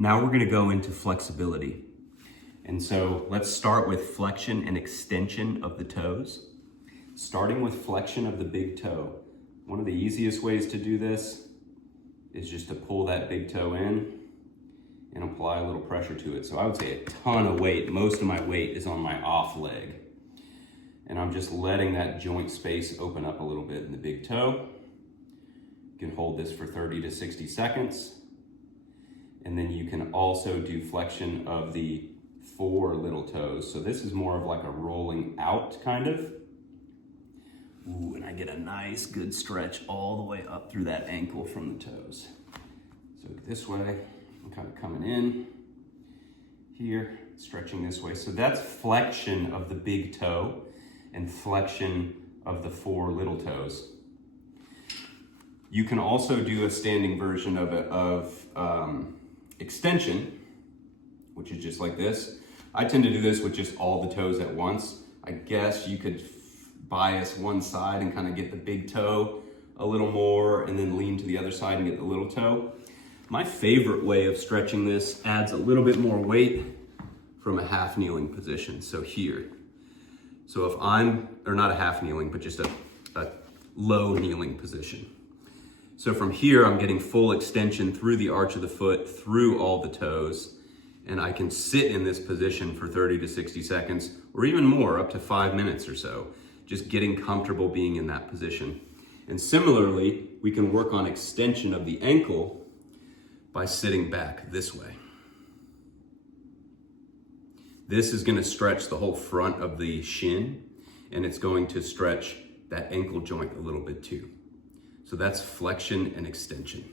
Now we're gonna go into flexibility. And so let's start with flexion and extension of the toes. Starting with flexion of the big toe. One of the easiest ways to do this is just to pull that big toe in and apply a little pressure to it. So I would say a ton of weight. Most of my weight is on my off leg. And I'm just letting that joint space open up a little bit in the big toe. You can hold this for 30 to 60 seconds. And then you can also do flexion of the four little toes. So this is more of like a rolling out kind of. Ooh, and I get a nice good stretch all the way up through that ankle from the toes. So this way, I'm kind of coming in here, stretching this way. So that's flexion of the big toe and flexion of the four little toes. You can also do a standing version of extension, which is just like this. I tend to do this with just all the toes at once. I guess you could bias one side and kind of get the big toe a little more and then lean to the other side and get the little toe. My favorite way of stretching this adds a little bit more weight from a half kneeling position. So here. So if I'm, or not a half kneeling, but just a low kneeling position. So from here, I'm getting full extension through the arch of the foot, through all the toes, and I can sit in this position for 30 to 60 seconds, or even more, up to 5 minutes or so, just getting comfortable being in that position. And similarly, we can work on extension of the ankle by sitting back this way. This is gonna stretch the whole front of the shin, and it's going to stretch that ankle joint a little bit too. So that's flexion and extension.